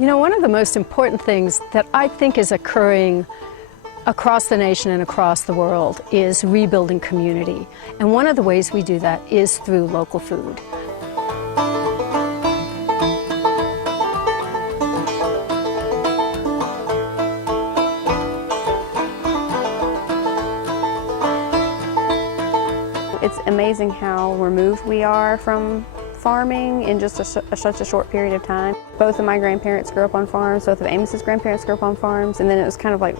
You know, one of the most important things that I think is occurring across the nation and across the world is rebuilding community. And one of the ways we do that is through local food. It's amazing how removed we are from farming in just such a short period of time. Both of my grandparents grew up on farms, both of Amos's grandparents grew up on farms, and then it was kind of like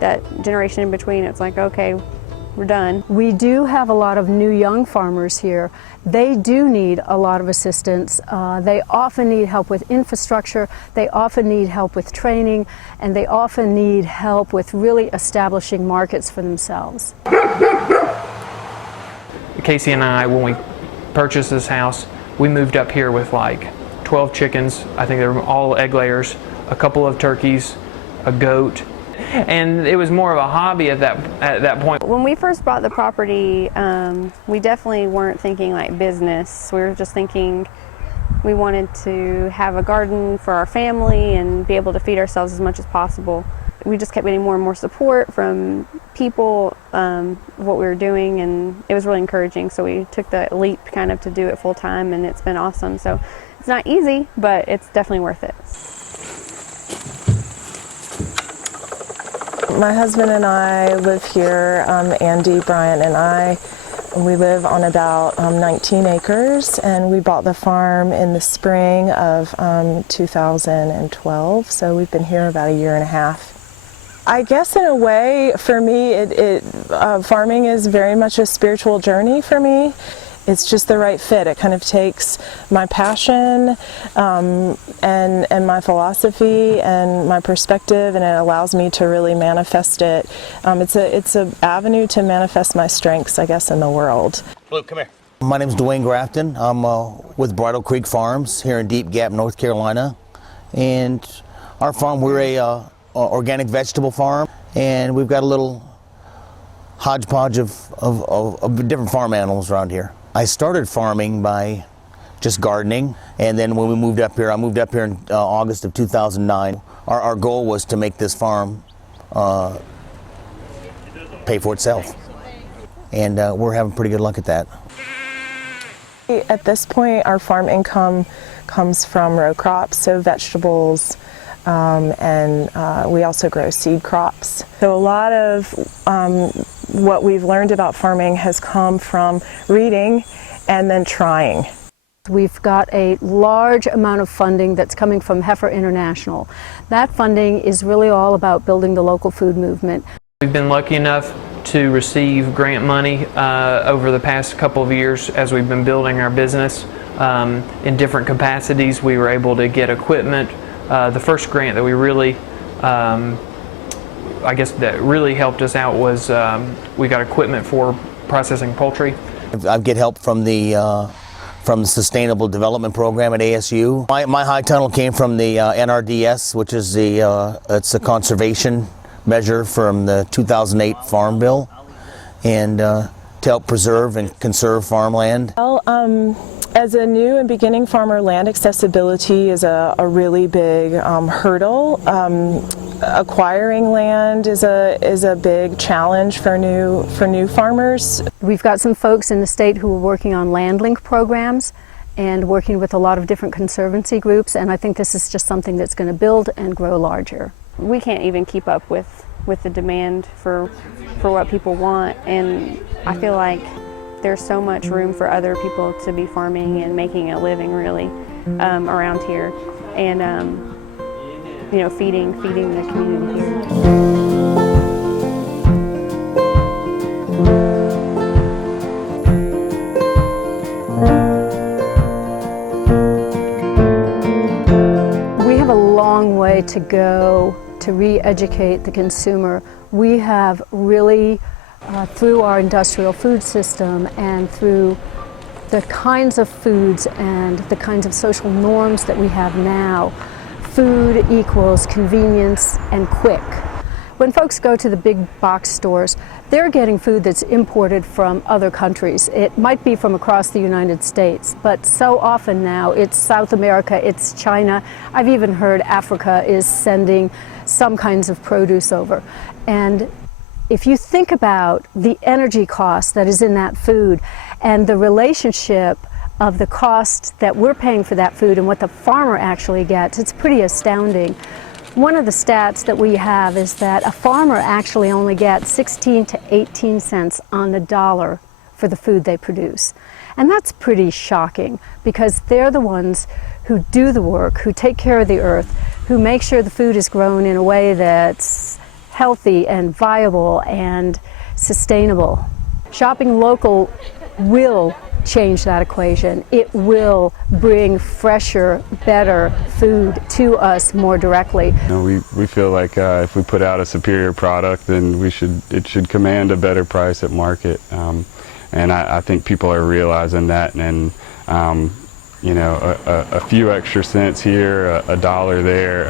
that generation in between. It's like, okay, we're done. We do have a lot of new young farmers here. They do need a lot of assistance. They often need help with infrastructure, they often need help with training, and they often need help with really establishing markets for themselves. Casey and I, when we purchased this house, we moved up here with like 12 chickens. I think they were all egg layers, a couple of turkeys, a goat, and it was more of a hobby at that point. When we first bought the property, we definitely weren't thinking like business. We were just thinking we wanted to have a garden for our family and be able to feed ourselves as much as possible. We just kept getting more and more support from people, what we were doing, and it was really encouraging. So we took the leap kind of to do it full time, and it's been awesome. So it's not easy, but it's definitely worth it. My husband and I live here, Andy, Brian, and I. We live on about 19 acres, and we bought the farm in the spring of 2012, so we've been here about a year and a half. I guess in a way, for me, farming is very much a spiritual journey for me. It's just the right fit. It kind of takes my passion and my philosophy and my perspective, and it allows me to really manifest it. It's an avenue to manifest my strengths, I guess, in the world. Luke, come here. My name's Dwayne Grafton. I'm with Bridle Creek Farms here in Deep Gap, North Carolina. And our farm, we're a organic vegetable farm, and we've got a little hodgepodge of different farm animals around here. I started farming by just gardening, and then when we moved up here, I moved up here in August of 2009. Our goal was to make this farm pay for itself, and we're having pretty good luck at that. At this point, our farm income comes from row crops, so vegetables, and we also grow seed crops. So a lot of what we've learned about farming has come from reading and then trying. We've got a large amount of funding that's coming from Heifer International. That funding is really all about building the local food movement. We've been lucky enough to receive grant money over the past couple of years as we've been building our business. In different capacities, we were able to get equipment. The first grant that we really, I guess that really helped us out was we got equipment for processing poultry. I get help from the Sustainable Development Program at ASU. My high tunnel came from the NRDS, which is it's a conservation measure from the 2008 Farm Bill, and to help preserve and conserve farmland. Well, as a new and beginning farmer, land accessibility is a really big hurdle. Acquiring land is a big challenge for new farmers. We've got some folks in the state who are working on land link programs and working with a lot of different conservancy groups, and I think this is just something that's going to build and grow larger. We can't even keep up with the demand for what people want, and I feel like there's so much room for other people to be farming and making a living really around here, and you know, feeding the community here. We have a long way to go to re-educate the consumer. We have really through our industrial food system and through the kinds of foods and the kinds of social norms that we have now, food equals convenience and quick. When folks go to the big box stores, they're getting food that's imported from other countries. It might be from across the United States, but so often now it's South America, it's China. I've even heard Africa is sending some kinds of produce over. And if you think about the energy cost that is in that food and the relationship of the cost that we're paying for that food and what the farmer actually gets, it's pretty astounding. One of the stats that we have is that a farmer actually only gets 16 to 18 cents on the dollar for the food they produce. And that's pretty shocking because they're the ones who do the work, who take care of the earth, who make sure the food is grown in a way that's healthy and viable and sustainable. Shopping local will change that equation. It will bring fresher, better food to us more directly. You know, we feel like if we put out a superior product, then it should command a better price at market. And I think people are realizing that, and you know, a few extra cents here, a dollar there,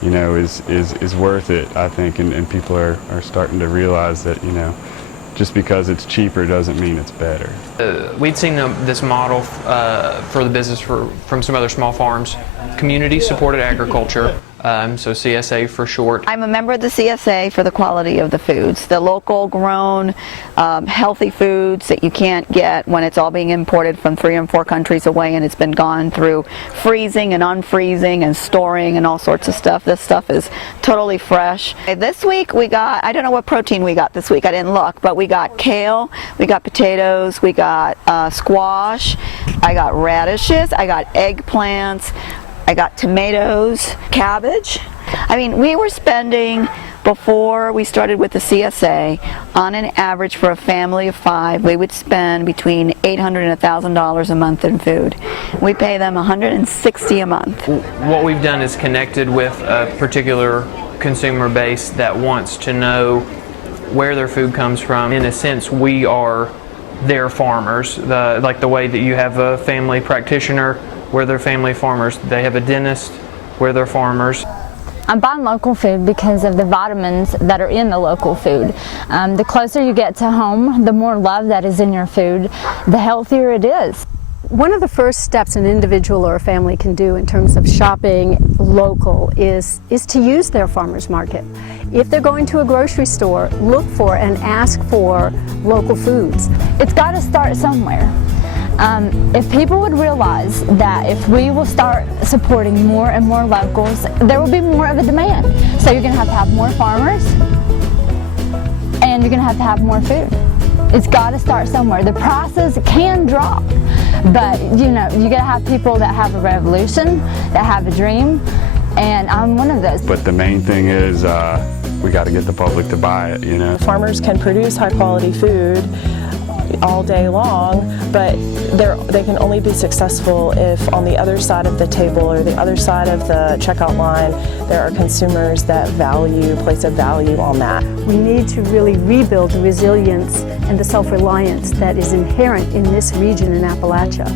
you know, is worth it, I think, and people are starting to realize that, you know, just because it's cheaper doesn't mean it's better. We'd seen this model for the business from some other small farms. Community-supported agriculture, so CSA for short. I'm a member of the CSA for the quality of the foods, the local grown, healthy foods that you can't get when it's all being imported from 3 and 4 countries away and it's been gone through freezing and unfreezing and storing and all sorts of stuff. This stuff is totally fresh. This week we got, I don't know what protein we got this week, I didn't look, but we got kale, we got potatoes, we got squash, I got radishes, I got eggplants, I got tomatoes, cabbage. I mean, we were spending, before we started with the CSA, on an average for a family of 5, we would spend between $800 and $1,000 a month in food. We pay them $160 a month. What we've done is connected with a particular consumer base that wants to know where their food comes from. In a sense, we are their farmers, like the way that you have a family practitioner, where they're family farmers. They have a dentist, where they're farmers. I'm buying local food because of the vitamins that are in the local food. The closer you get to home, the more love that is in your food, the healthier it is. One of the first steps an individual or a family can do in terms of shopping local is to use their farmers market. If they're going to a grocery store, look for and ask for local foods. It's got to start somewhere. If people would realize that if we will start supporting more and more locals, there will be more of a demand. So you're going to have more farmers and you're going to have more food. It's got to start somewhere. The prices can drop, but you know, you got to have people that have a revolution, that have a dream, and I'm one of those. But the main thing is we got to get the public to buy it, you know. Farmers can produce high quality food all day long, but they can only be successful if on the other side of the table or the other side of the checkout line there are consumers that place a value on that. We need to really rebuild the resilience and the self-reliance that is inherent in this region in Appalachia.